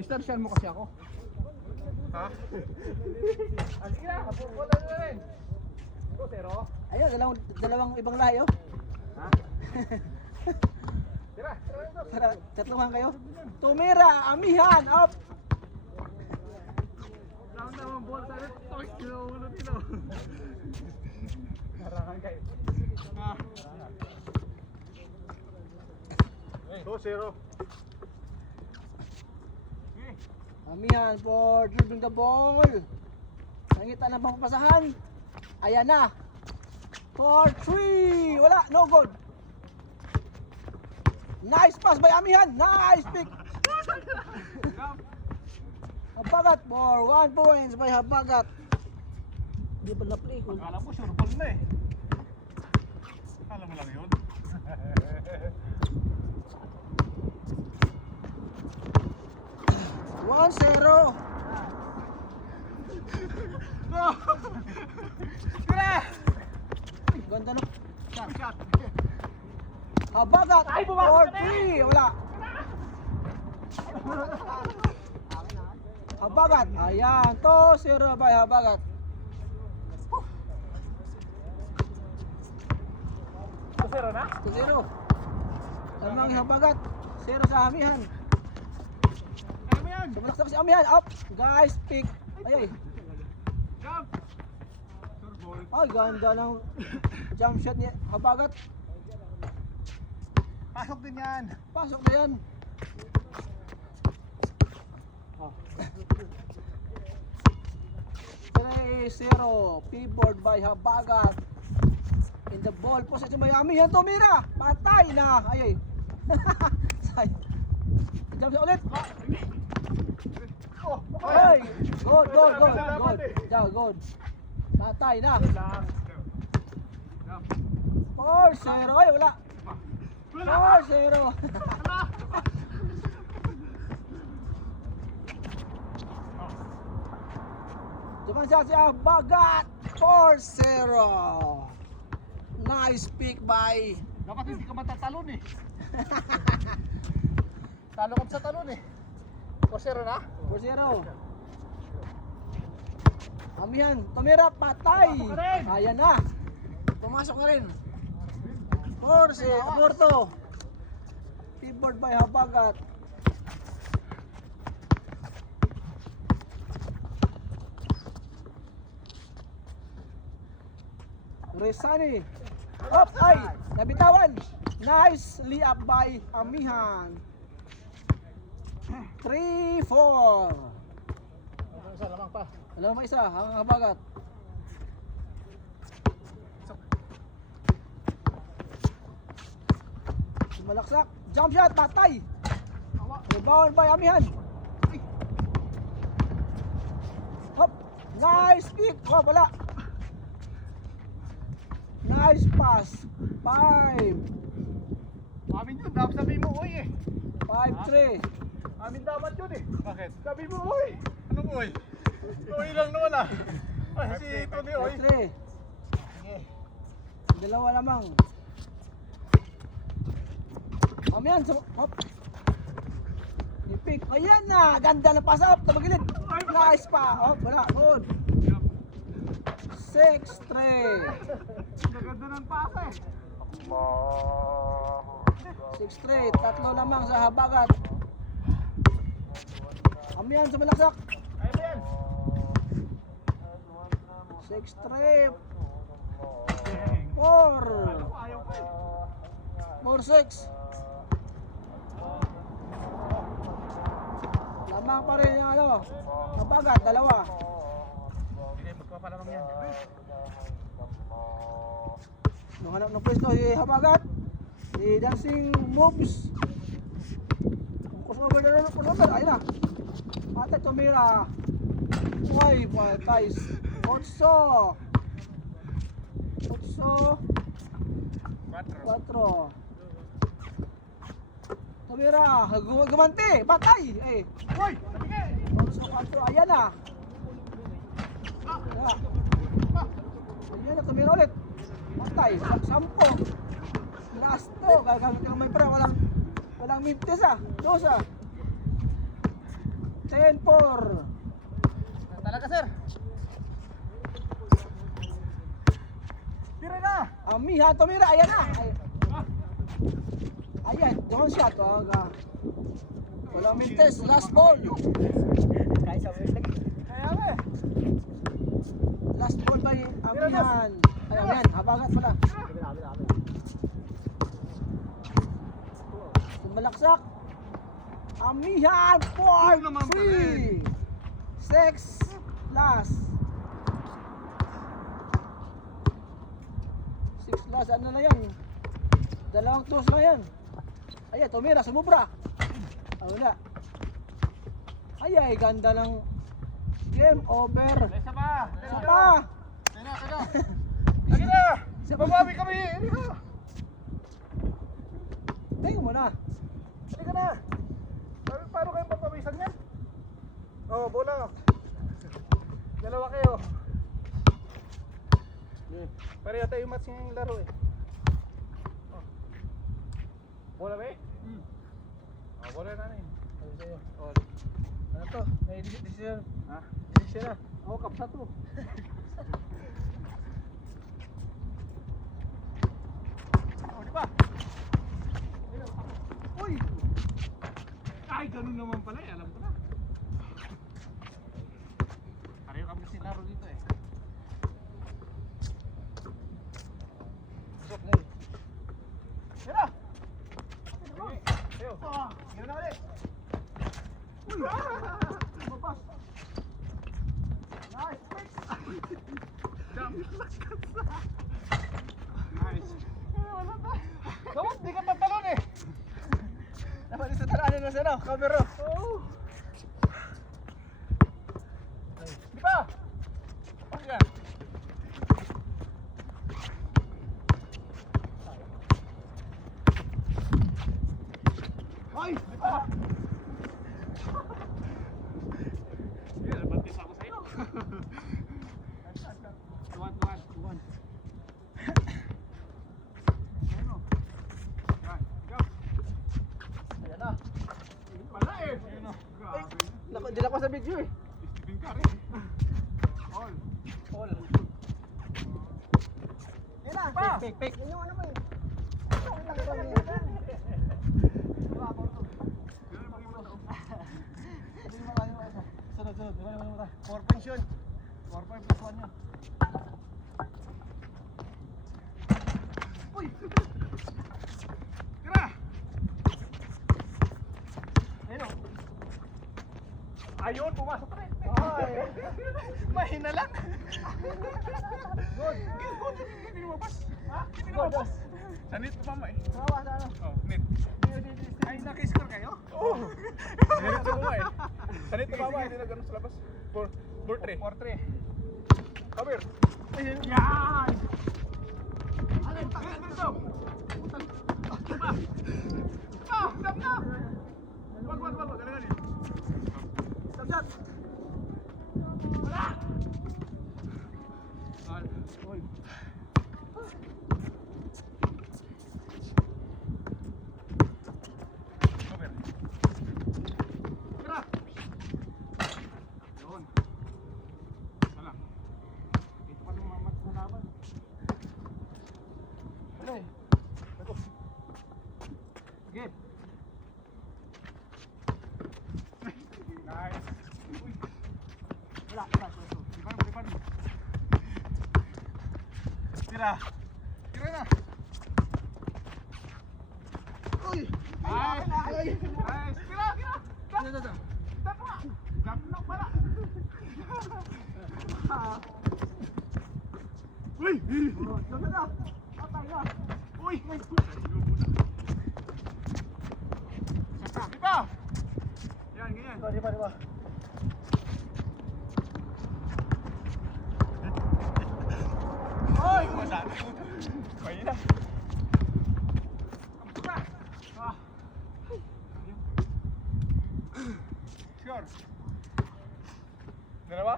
Mister, share mo kasi ako. Ha? Sige na, wala na rin. 2-0. Ayun, dalawang ibang lahi, oh. Ha? Tira, Para tatluhan kayo. Tumira, amihan, up. Round naman ball sa rin. Toy, ulo nila. Harangan kayo. 2-0. Amihan for dribbling the ball. Nangita na bang pasahan? Ayan na. For 3. Wala, no good. Nice pass by Amihan. Nice pick. Habagat for 1 points by Habagat. Di ba na-play ko? Akala mo sure ball na eh. Akala mo lang yun. One zero. No! Tira! Ganda no. Shot. Habagat Ay, bumasok for ka na 3. Wala. Habagat. Ayan. 2-0 by Habagat. 2-0 na? 2-0. Lamang Habagat. 0 sa Amihan. Ano mo yan? Sumalaksak si Amihan. Up. Guys, pick. Ay, ay. Jump! Ay, ganda ng jump shot ni Habagat. Pasok din yan. Pasok na yan. Oh. 3-0. P-board by Habagat. In the ball possession by Amihan. Tumira. Patay na. Ay, ay. Jump shot ulit. Ay, good. Yeah, good. Patay na. 4-0. Ay, wala. 4-0. Duman siya si Habagat. 4-0. Nice pick by. Dapat hindi ka matatalon eh. Talo ka sa talon eh. 4-0 na? 4-0. Amihan, tumira, patay. Pumasok ka rin. Ayan na. Pumasok na rin. 4-2. Keyboard by Habagat. Resani. Up, ay, nabitawan. Nicely up by Amihan. 3-4. Isa lamang pa. Alam mo isa, ang Habagat. Malaksak, jump shot, patay. Rebound by Amihan. Hop, nice pick. Oh, wala. Nice pass. 5. Amin yun, dapat sabihin mo, oy eh. 5-3. Amin dapat yun eh. Bakit? Sabi mo, oy. Anong uy? Uy lang naman ah. Ay, si Tony uy. 5-3. Sige. Dalawa lamang. Amihan, hop. I-pick. Ayan na, ganda ng pass up. Tabagilid. Nice pa. Oh, wala. Good. 6-3. Naganda ng pasa eh. 6-3. Tatlo lamang sa Habagat. Amihan, sumalaksak. Ayaw mo yan. 6-3. 4. Ayaw ko eh. 4-6. Lamang pa rin yung ano. Habagat, dalawa. Hindi, magpapalamang yan. Nung hanap ng pwesto si Habagat. Si dancing moves. Crossover na rin. Crossover. Ayun na. Patay tumira. Uy, patay. 8. 4. Tumira. Gumanti. Patay. Eh. Uy! Nabigay! 4. Ayan na. Ayan. Ayan na. Tumira ulit. Patay. 10. Last to. Gagamit ng may pre. Walang mintis ah. 2. 10-4. Talaga, sir. Tira na! Amihan, tumira, ayan na. Ayan, doon shot. Walang mintes, last ball. Kahit sa wala. Kaya ba? Last ball by Amihan. Ay, Amihan, habagat pala. Sumalaksak. Amihan for naman pa 3. 6 last. 6 last, ano na yan? Dalawang toss na yan. Ayan, tumira, sumubra. Wala. Ay, ganda ng game over. Isa pa! Isa pa. Kaya na! Lagi na! Isa pa. Babawi kami! Hindi ka! Tingnan mo na. Hindi ka na! Paano kayo papawisan yan? Oo, bola. Dalawa kayo. Pareho tayo match yung laro eh. Oh. Bola ba eh? Bola na rin. Sabi sa'yo. Oh. Ano to? May decision. Ha? Decision na. Ako kapsa to. Oh, di ba? Uy! Ay, ganun naman pala eh. Alam ko na. Pareho kami kasi laro dito eh. Stop na eh. Yan na! Ayo. Yan na ulit. Uy! Mabas. Nice! Jump! Nice! Wala pa. Dapat di ka tatalon eh. Dapat isa talanin na siya, cover oh. Oo. Di ba? Okay. Ay! Di ba? Yeah, nabantis ako sa'yo. Tuwan. Ano? Yan, go. Ayan na. Wala eh. Ayun o. Grabe. Hindi lang ko sa video eh. Steven Curry. All. Ayan na. Pa! Fake. Yan yung ano mo eh. Sunod. 4 points yun. 4 points plus 1 yun. Uy! Tira! Ayun, pumasok pa rin. Ay. Mahina lang. Good. Hindi lumabas. Ha? Hindi lumabas. Sa net pa ma eh. Nawa sa ano? Oh, net. Ay, naki-score kayo? Oo. Net sa buhay. Sa net pa ba? Hindi na ganun sa labas. 4-3. 4-3. Cover. Yan! Alin, takot dito. Dam na! Wag. Galingan yun. Shot. Wala! Oy. Cover. Tira! Yun. Isa lang. Ito pa lumamat sa laban. Ano eh? Ito. Sige. Nice. Uy. Wala. Lipan. Tira na. Uy. Nice. Tira. Ito. Jump lang pala. Uy. Ano na? Patay na. Uy. Di ba? Yan, ganyan. Di ba? Ay, masabi. Mahina. Ah. Sure. Dalawa?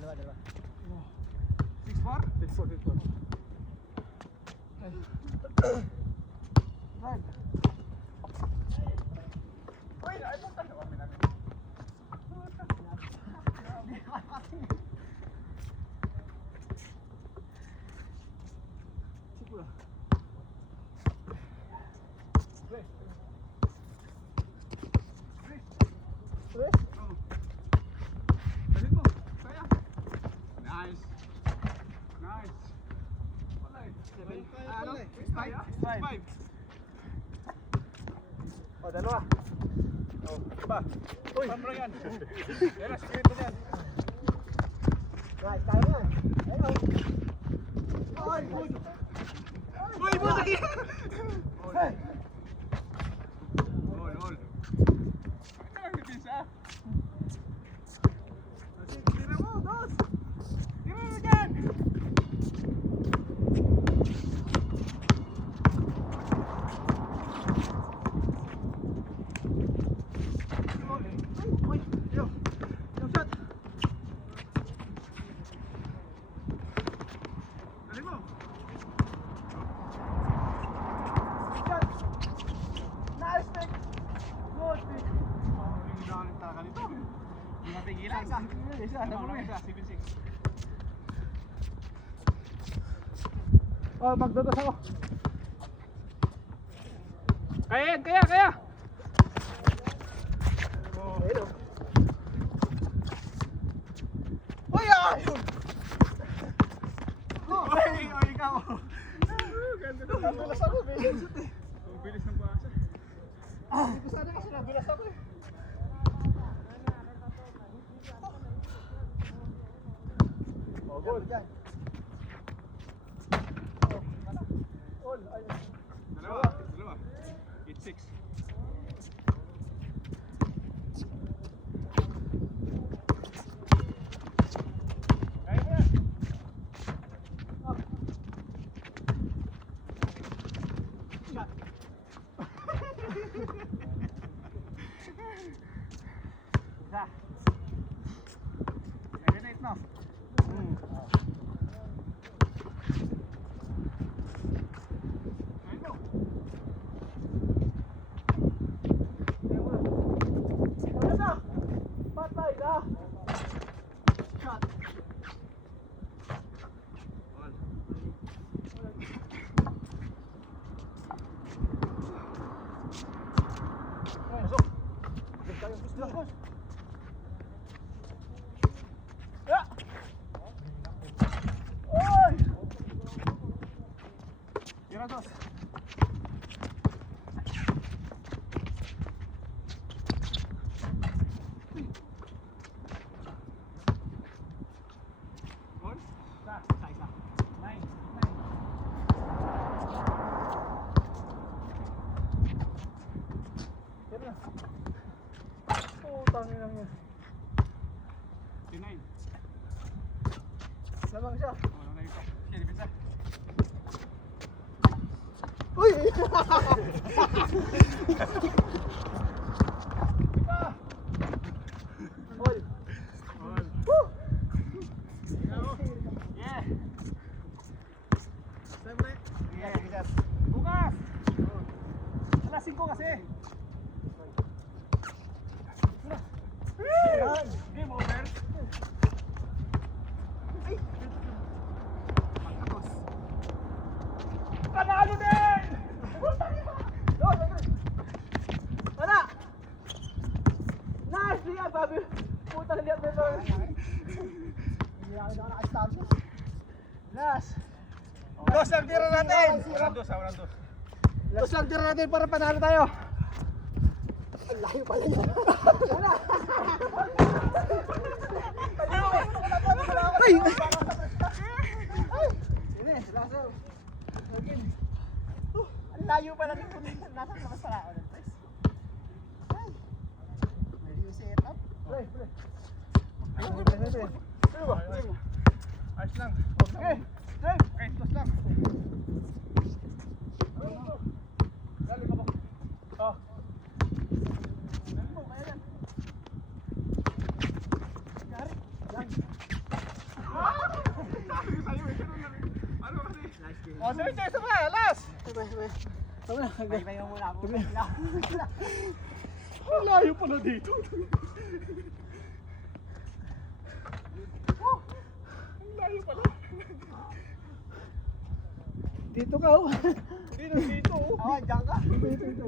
Dalawa. 6-4? 6-4. Right. Uy, ay mo tayo kami namin. 5. O, dalawa. Oh, ba? Uy, pambra yan. Yan ang sikreto niyan. Guys, tayo yan. Ayun. Ay, good. Uy, buti! Hey. Ol. Ito ang pisa. Tira mo, dos! Tira mo dyan! Uy, yo. Yung shot. Dali mo! Shot. Nice pick. Good pick. Hindi na ako nagtaka nito. Hindi mapigilan. Isa, Ano ano lang mo isa, 7-6. Oh, magdodos ako. Kaya yan, kaya! Hello. Uy, ayun! Uy, ikaw! Ganda na. Nadulas ako, bilis shoot eh. Ang bilis ng pasa. Hindi ko sana kasi nadulas ako eh. Oh, goal. All, ayun. Dalawa. 8-6. Kaya mo yan. Shot. Isa. 7-8 na. Ayun mo. Wala na. Patay na. Shot. Pasok. Agad tayo, push lang, push. Ya. Oy! Tira dos. Gol? Isa. 9. Yan na. Putang ina yan. 9. Lamang siya. Wala na ito. Sige, depensa. Uy! Oy! Gol. Woo! Yeah. Siyempre. Yeah. Bukas. Alas 5 kasi. Yan. Game over. Panalo din! Wala! Nice! Liga, babi! Puta na liya, bebe! Hindi ako naka-establish. Last! Dos ang tira natin! Walang dos. Last lang tira natin para panalo tayo. Ang layo pala yun. Wala! Ay! Hindi, last round. Again. Ang layo pala ng nasa labas pala ako. Ay! Ready to set up? Pre. Ayos lang. Okay. Drive! Kahit dos lang. Galing ako. Oh. Yari. Yan. Ano kasi? Oh, sige, isa pa, last! Sabay. Tama na. Bye-bye mo muna ako. Ang layo pala dito. Ang layo pala. Dito ka oh. Dito. Oo, dyan ka. Dito.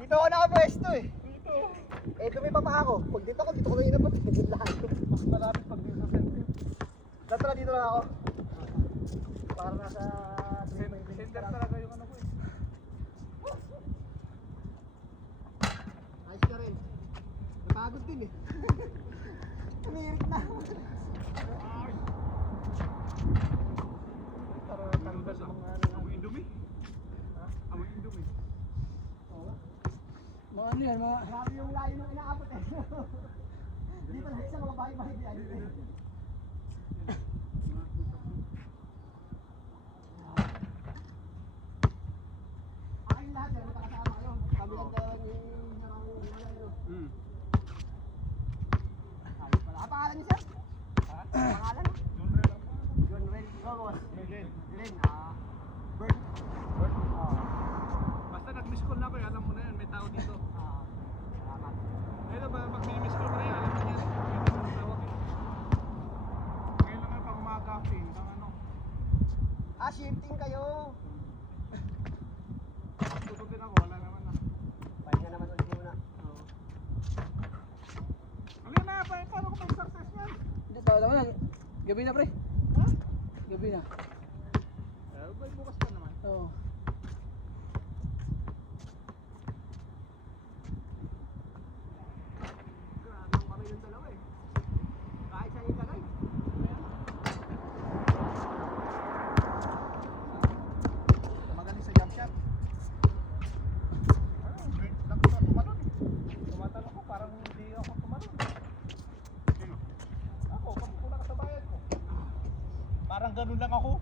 Dito ako nakapwesto eh. Dito. Eh, tumipa pa ako. Pag dito ko na inabot. Tigil lahat. Mas malapit pag dito sa center. Tara, dito lang ako. Para nasa... Center talaga yung ano ko eh. Pagod din eh. Umiirik na. Tanda sa mga amoy Indomie. Amoy Indomie. Mga ano yan, mga... Grabe yung layo ng inaabot eh. Dito lang sa mga bahay-bahay din. Akin lahat yan, magkakasama kayo. Kami lang daw yung nakakawala. Ayos pala. Ang pangalan niyo, sir? Ang pangalan? John Ren. Ramos. Ren. Bert. Basta nag-miss call na ako, alam mo na yun, may tao dito. Salamat. Ngayon ba, pag may-miss call mo na yun, alam mo yan. May tawag eh. Ngayon lang pang umaga, ng ano. Shifting kayo. Tutugin ako, wala naman na. Pahinga naman ulit muna. Alin na, paano ko may success yan? Hindi, tama na. Gabi na, pre. Ha? Gabi na. May bukas pa naman. Oo. Grabe ang kamay yung dalawa eh. Kahit saan ilagay. Magaling sa jump shot. Great lang ko tumalon eh. Tumatalon ko, parang hindi ako tumalon. Sino? Ako, pag una ka sa bayan ko. Parang ganun lang ako.